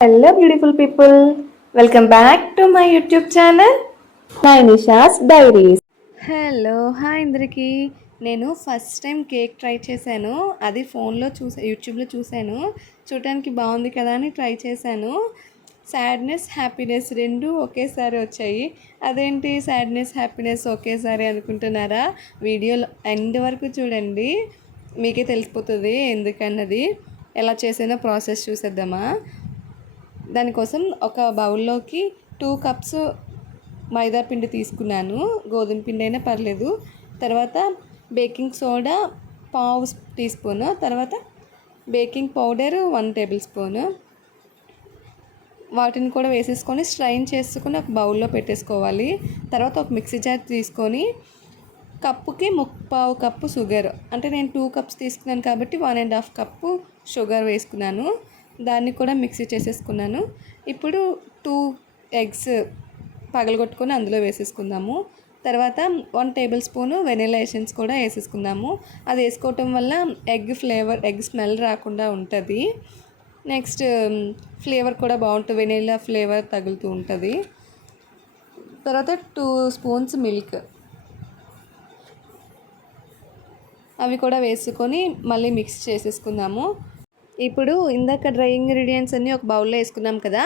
Hello beautiful people welcome back to my YouTube channel Nainisha's diaries hello hi అందరికీ నేను first time cake try చేశాను. అది ఫోన్లో చూసా యూట్యూబ్లో చూశాను. చూడటానికి బాగుంది కదా అని ట్రై చేశాను. సాడ్నెస్ హ్యాపీనెస్ రెండు ఒకేసారి వచ్చాయి. అదేంటి సాడ్నెస్ హ్యాపీనెస్ ఒకేసారి అనుకుంటున్నారా? వీడియోలో ఎండ్ వరకు చూడండి. మీకే తెలిసిపోతుంది ఎందుకన్నది. ఎలా చేసానో ప్రాసెస్ చూసేద్దామా? దానికోసం ఒక బౌల్లోకి టూ కప్స్ మైదా పిండి తీసుకున్నాను. గోధుమ పిండి అయినా పర్లేదు. తర్వాత బేకింగ్ సోడా పావు టీ స్పూన్. తర్వాత baking powder one tablespoon. వాటిని కూడా వేసేసుకొని స్ట్రైన్ చేసుకొని ఒక బౌల్లో పెట్టేసుకోవాలి. తర్వాత ఒక మిక్సీ జార్ తీసుకొని కప్పుకి ముప్పావు కప్పు షుగర్. అంటే నేను టూ కప్స్ తీసుకున్నాను కాబట్టి one and half cup sugar వేసుకున్నాను. దాన్ని కూడా మిక్సీ చేసేసుకున్నాను. ఇప్పుడు టూ ఎగ్స్ పగలగొట్టుకొని అందులో వేసేసుకుందాము. తర్వాత one tablespoon vanilla essence కూడా వేసేసుకుందాము. అది వేసుకోవటం వల్ల ఎగ్ ఫ్లేవర్ ఎగ్ స్మెల్ రాకుండా ఉంటుంది. నెక్స్ట్ ఫ్లేవర్ కూడా బాగుంటుంది వెనిలా ఫ్లేవర్ తగులుతూ ఉంటుంది. తర్వాత టూ స్పూన్స్ మిల్క్. అవి కూడా వేసుకొని మళ్ళీ మిక్స్ చేసేసుకుందాము. ఇప్పుడు ఇందాక డ్రై ఇంగ్రీడియంట్స్ అన్నీ ఒక బౌల్లో వేసుకున్నాం కదా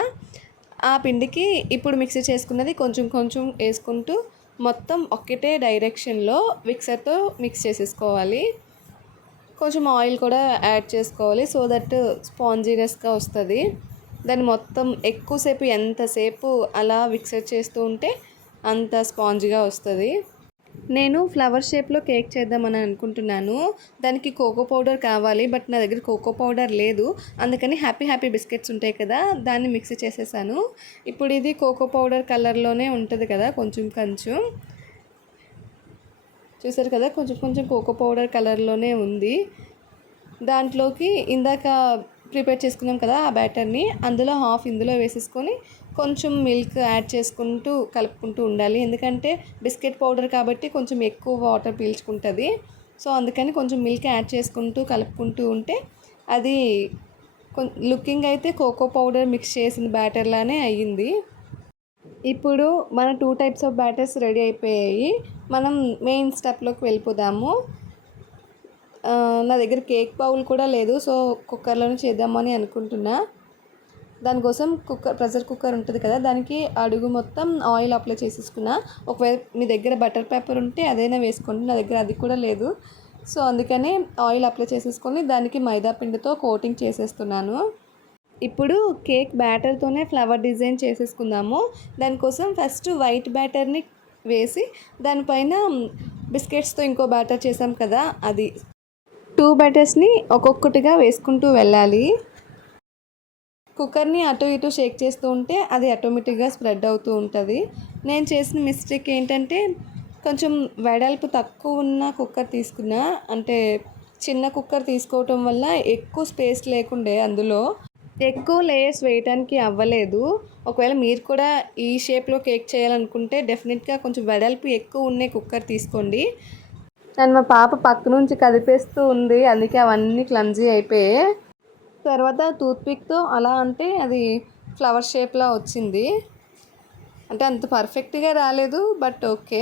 ఆ పిండికి ఇప్పుడు మిక్సీ చేసుకున్నది కొంచెం కొంచెం వేసుకుంటూ మొత్తం ఒకటే డైరెక్షన్లో మిక్సర్తో మిక్స్ చేసేసుకోవాలి. కొంచెం ఆయిల్ కూడా యాడ్ చేసుకోవాలి సో దట్ స్పాంజీనెస్గా వస్తుంది. దాన్ని మొత్తం ఎక్కువసేపు ఎంతసేపు అలా మిక్సర్ చేస్తూ ఉంటే అంత స్పాంజ్గా వస్తుంది. నేను ఫ్లవర్ షేప్లో కేక్ చేద్దామని అనుకుంటున్నాను. దానికి కోకో పౌడర్ కావాలి బట్ నా దగ్గర కోకో పౌడర్ లేదు. అందుకని హ్యాపీ హ్యాపీ బిస్కెట్స్ ఉంటాయి కదా దాన్ని మిక్స్ చేసేసాను. ఇప్పుడు ఇది కోకో పౌడర్ కలర్లోనే ఉంటుంది కదా కొంచెం కొంచెం. చూసారు కదా కొంచెం కొంచెం కోకో పౌడర్ కలర్లోనే ఉంది. దాంట్లోకి ఇందాక ప్రిపేర్ చేసుకున్నాం కదా ఆ బ్యాటర్ని అందులో హాఫ్ ఇందులో వేసేసుకొని కొంచెం మిల్క్ యాడ్ చేసుకుంటూ కలుపుకుంటూ ఉండాలి. ఎందుకంటే బిస్కెట్ పౌడర్ కాబట్టి కొంచెం ఎక్కువ వాటర్ పీల్చుకుంటుంది. సో అందుకని కొంచెం మిల్క్ యాడ్ చేసుకుంటూ కలుపుకుంటూ ఉంటే అది లుకింగ్ అయితే కోకో పౌడర్ మిక్స్ చేసిన బ్యాటర్లానే అయ్యింది. ఇప్పుడు మన two types of batters ready అయిపోయాయి. మనం మెయిన్ స్టెప్లోకి వెళ్ళిపోదాము. నా దగ్గర కేక్ బౌల్ కూడా లేదు సో కుక్కర్లోనే చేద్దామని అనుకుంటున్నా. దానికోసం కుక్కర్ ప్రెషర్ కుక్కర్ ఉంటుంది కదా దానికి అడుగు మొత్తం ఆయిల్ అప్లై చేసేసుకున్నా. ఒకవేళ మీ దగ్గర బటర్ పేపర్ ఉంటే అదైనా వేసుకోండి నా దగ్గర అది కూడా లేదు. సో అందుకని ఆయిల్ అప్లై చేసేసుకొని దానికి మైదా పిండితో కోటింగ్ చేసేస్తున్నాను. ఇప్పుడు కేక్ బ్యాటర్తోనే ఫ్లవర్ డిజైన్ చేసేసుకుందాము. దానికోసం ఫస్ట్ వైట్ బ్యాటర్ని వేసి దానిపైన బిస్కెట్స్తో ఇంకో బ్యాటర్ చేసాం కదా అది టూ బటర్స్ని ఒక్కొక్కటిగా వేసుకుంటూ వెళ్ళాలి. కుక్కర్ని అటు ఇటు షేక్ చేస్తూ ఉంటే అది ఆటోమేటిక్గా స్ప్రెడ్ అవుతూ ఉంటుంది. నేను చేసిన మిస్టేక్ ఏంటంటే కొంచెం వెడల్పు తక్కువ ఉన్న కుక్కర్ తీసుకున్నా అంటే చిన్న కుక్కర్ తీసుకోవటం వల్ల ఎక్కువ స్పేస్ లేకుండే అందులో. ఎక్కువ లేయర్స్ వేయడానికి అవ్వలేదు. ఒకవేళ మీరు కూడా ఈ షేప్లో కేక్ చేయాలనుకుంటే డెఫినెట్గా కొంచెం వెడల్పు ఎక్కువ ఉండే కుక్కర్ తీసుకోండి. నేను మా పాప పక్క నుంచి కదిపేస్తూ ఉంది. అందుకే అవన్నీ క్లంజీ అయిపోయాయి తర్వాత టూత్పిక్తో అలా అంటే అది ఫ్లవర్ షేప్లా వచ్చింది. అంటే అంత పర్ఫెక్ట్గా రాలేదు బట్ ఓకే.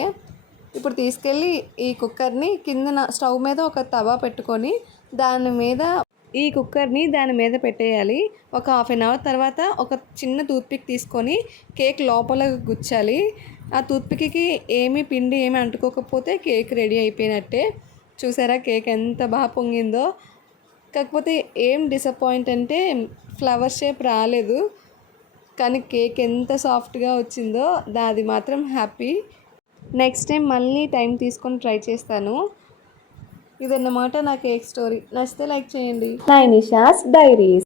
ఇప్పుడు తీసుకెళ్ళి ఈ కుక్కర్ని కింద స్టవ్ మీద ఒక తవా పెట్టుకొని దాని మీద ఈ కుక్కర్ని దాని మీద పెట్టేయాలి. ఒక హాఫ్ అన్ అవర్ తర్వాత ఒక చిన్న టూత్పిక్ తీసుకొని కేక్ లోపల గుచ్చాలి. ఆ టూత్పిక్కి ఏమి పిండి ఏమి అంటుకోకపోతే కేక్ రెడీ అయిపోయినట్టే. చూసారా కేక్ ఎంత బాగా పొంగిందో. కాకపోతే ఏం డిసప్పాయింట్ అంటే ఫ్లవర్ షేప్ రాలేదు. కానీ కేక్ ఎంత సాఫ్ట్గా వచ్చిందో దాది మాత్రం హ్యాపీ. నెక్స్ట్ టైం మళ్ళీ టైం తీసుకొని ట్రై చేస్తాను. ఇదన్నమాట నా కేక్ స్టోరీ నచ్చితే లైక్ చేయండి. నైనిషాస్ డైరీస్.